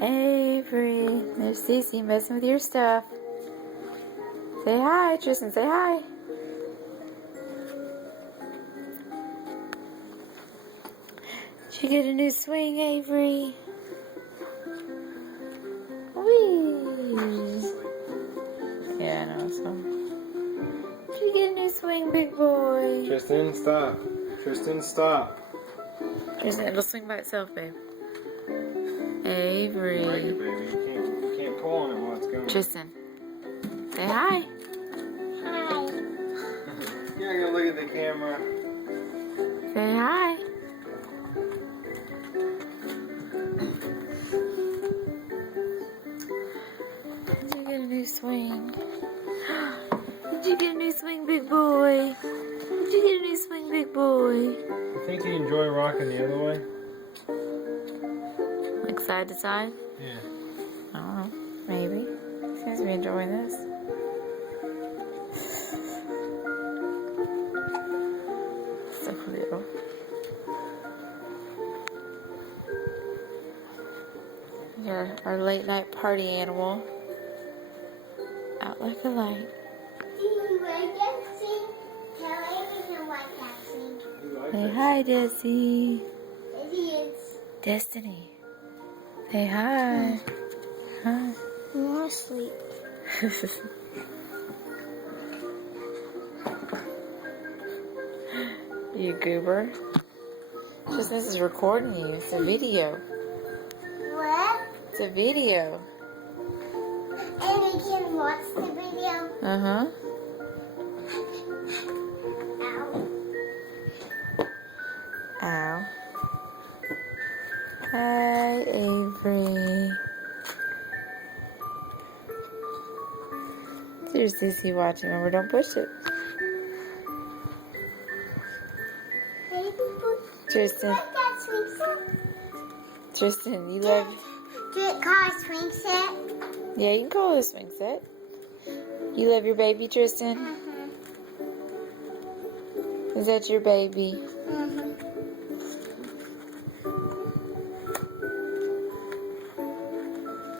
Avery, there's Cece messing with your stuff. Say hi, Tristan, say hi. Did you get a new swing, Avery? Whee! Yeah, I know, so. Did you get a new swing, big boy? Tristan, stop. Tristan, stop. Tristan, it'll swing by itself, babe. Avery. Break it, baby. You can't pull on it while it's going. Tristan, say hi. Hi. You're not gonna look at the camera. Say hi. Did you get a new swing? Did you get a new swing, big boy? Did you get a new swing, big boy? You think you enjoy rocking the other way? Like side to side? Yeah. I don't know. Maybe. Seems to be enjoying this. So little. Our late night party animal. Out like a light. Do you like that scene? Tell everyone what that scene. Say hi, Desi. It is. Destiny. Say hi. Hi. More sleep. You goober. Just this is recording you. It's a video. What? It's a video. And we can watch the video. Uh-huh. Ow. Ow. Hi, Avery. There's Sissy watching. Remember, don't push it. Baby boy. Tristan. Like that swing set? Tristan, you love... Do it call a swing set? Yeah, you can call it a swing set. You love your baby, Tristan? Mm-hmm. Is that your baby? Mm-hmm.